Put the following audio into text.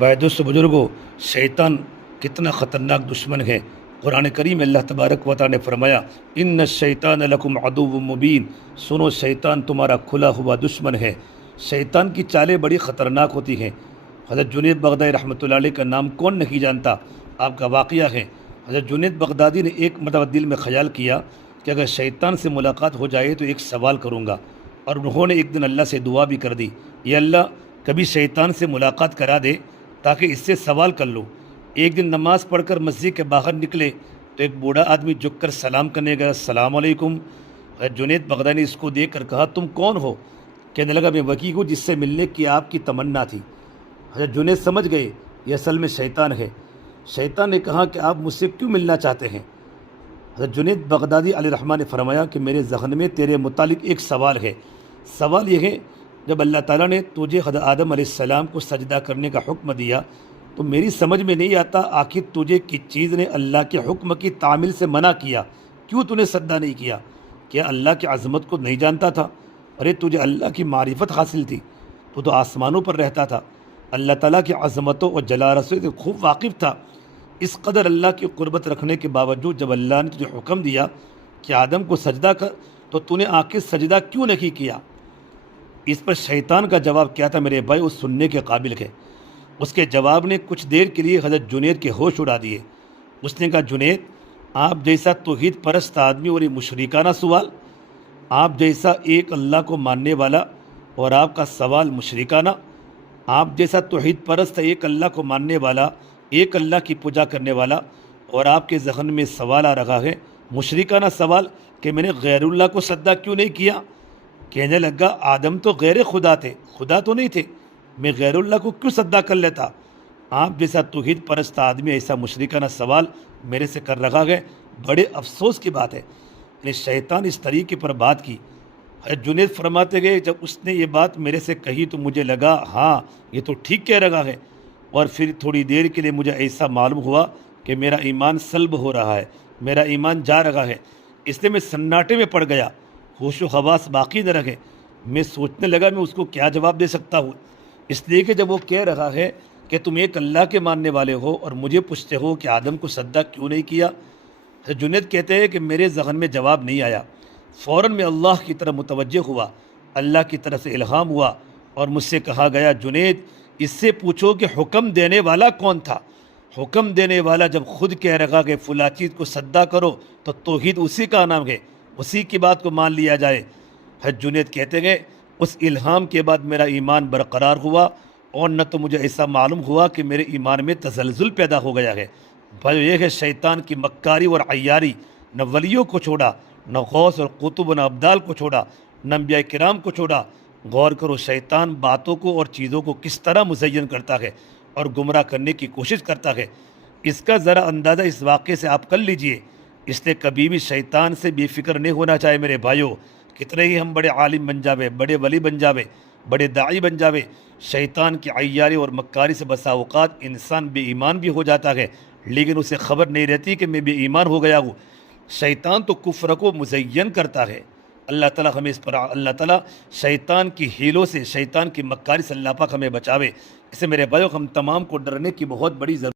दोस्तों बुजुर्गों, शैतान कितना ख़तरनाक दुश्मन है। कुरान करीम में अल्लाह तबारक व तआला ने फरमाया, इन्न शैतान लकुम अदुव्वुम मुबीन। सुनो, शैतान तुम्हारा खुला हुआ दुश्मन है। शैतान की चालें बड़ी ख़तरनाक होती हैं। हज़रत जुनैद बगदादी रहमतुल्लाह अलैह का नाम कौन नहीं जानता। आपका वाक़या है, हज़रत जुनैद बगदादी ने एक मरतबा दिल में ख़याल किया कि अगर शैतान से मुलाकात हो जाए तो एक सवाल करूँगा, और उन्होंने एक दिन अल्लाह से दुआ भी कर दी, या अल्लाह कभी शैतान से मुलाकात करा दे ताकि इससे सवाल कर लूँ। एक दिन नमाज़ पढ़कर मस्जिद के बाहर निकले तो एक बूढ़ा आदमी झुककर सलाम करने गया, अस्सलाम वालेकुम। जुनैद बगदादी ने इसको देख कर कहा, तुम कौन हो? कहने लगा, मैं वकी हूँ जिससे मिलने की आपकी तमन्ना थी। हज़रत जुनैद समझ गए ये असल में शैतान है। शैतान ने कहा कि आप मुझसे क्यों मिलना चाहते हैं? हज़रत जुनैद बगदादी अलैहिर्रहमा ने फरमाया कि मेरे ज़हन में तेरे मुतालिक एक सवाल है। सवाल यह है, जब अल्लाह ताला ने तुझे हज़रत आदम अलैहिस्सलाम को सजदा करने का हुक्म दिया तो मेरी समझ में नहीं आता, आखिर तुझे किस चीज़ ने अल्लाह के हुक्म की तामील से मना किया? क्यों तूने सजदा नहीं किया? क्या अल्लाह की अज़मत को नहीं जानता था? अरे तुझे अल्लाह की मारिफत हासिल थी, तू तो आसमानों पर रहता था, अल्लाह ताला की अज़मतों और जलाल से खूब वाकिफ़ था। इस कदर अल्लाह की क़ुर्बत रखने के बावजूद जब अल्लाह ने तुझे हुक्म दिया कि आदम को सजदा कर, तो तूने आखिर सजदा क्यों नहीं किया? इस पर शैतान का जवाब क्या था मेरे भाई, उस सुनने के काबिल है। उसके जवाब ने कुछ देर के लिए हज़रत जुनैद के होश उड़ा दिए। उसने कहा, जुनैद, आप जैसा तौहीद परस्त आदमी और ये मुशरिकाना सवाल, आप जैसा एक अल्लाह को मानने वाला और आपका सवाल मुशरिकाना, आप जैसा तौहीद परस्त एक अल्लाह को मानने वाला, एक अल्लाह की पूजा करने वाला, और आपके ज़हन में सवाल आ रहा है मुशरिकाना सवाल कि मैंने गैरुल्लाह को सजदा क्यों नहीं किया। कहने लगा, आदम तो गैर खुदा थे, खुदा तो नहीं थे, मैं गैरुल्लाह को क्यों सजदा कर लेता? आप जैसा तौहीद परस्त आदमी ऐसा मुशरिकाना सवाल मेरे से कर रहा है, बड़े अफसोस की बात है। यानी शैतान इस तरीके पर बात की। जुनैद फरमाते गए, जब उसने ये बात मेरे से कही तो मुझे लगा, हाँ ये तो ठीक कह रहा है, और फिर थोड़ी देर के लिए मुझे ऐसा मालूम हुआ कि मेरा ईमान सल्ब हो रहा है, मेरा ईमान जा रहा है। इसलिए मैं सन्नाटे में पड़ गया, होश व हवास बाकी न रहे। मैं सोचने लगा मैं उसको क्या जवाब दे सकता हूँ, इसलिए कि जब वो कह रहा है कि तुम एक अल्लाह के मानने वाले हो और मुझे पूछते हो कि आदम को सजदा क्यों नहीं किया। तो जुनैद कहते हैं कि मेरे ज़हन में जवाब नहीं आया। फ़ौरन मैं अल्लाह की तरफ मुतवज्जह हुआ, अल्लाह की तरफ से इल्हाम हुआ और मुझसे कहा गया, जुनैद, इससे पूछो कि हुक्म देने वाला कौन था। हुक्म देने वाला जब खुद कह रहा कि फ़ुला चीज़ को सजदा करो तो तौहीद उसी का नाम है, उसी की बात को मान लिया जाए। हज़रत जुनैद कहते गए, उस इल्हाम के बाद मेरा ईमान बरकरार हुआ, और न तो मुझे ऐसा मालूम हुआ कि मेरे ईमान में तसलजुल पैदा हो गया है। भाई ये है शैतान की मक्कारी और अय्यारी। न वलियों को छोड़ा, न गौस और कुतुब, न अब्दाल को छोड़ा, न अंबिया किराम को छोड़ा। गौर करो, शैतान बातों को और चीज़ों को किस तरह मुज़य्यन करता है और गुमराह करने की कोशिश करता है। इसका ज़रा अंदाज़ा इस वाक़े से आप कर लीजिए। इसलिए कभी भी शैतान से बेफिक्र नहीं होना चाहिए मेरे भाइयों। कितने ही हम बड़े आलिम बन जावे, बड़े वली बन जावे, बड़े दाई बन जावे, शैतान की अय्यारी और मक्कारी से बसा औक़ात इंसान बेईमान भी हो जाता है, लेकिन उसे ख़बर नहीं रहती कि मैं बेईमान हो गया हूँ। शैतान तो कुफ्र को मुज़य्यन करता है। अल्लाह ताला हमें इस पर, अल्लाह ताला शैतान की हीलों से, शैतान की मक्कारी से अल्लाह पाक हमें बचावे। इसे मेरे भाइयों, हम तमाम को डरने की बहुत बड़ी ज़रूरत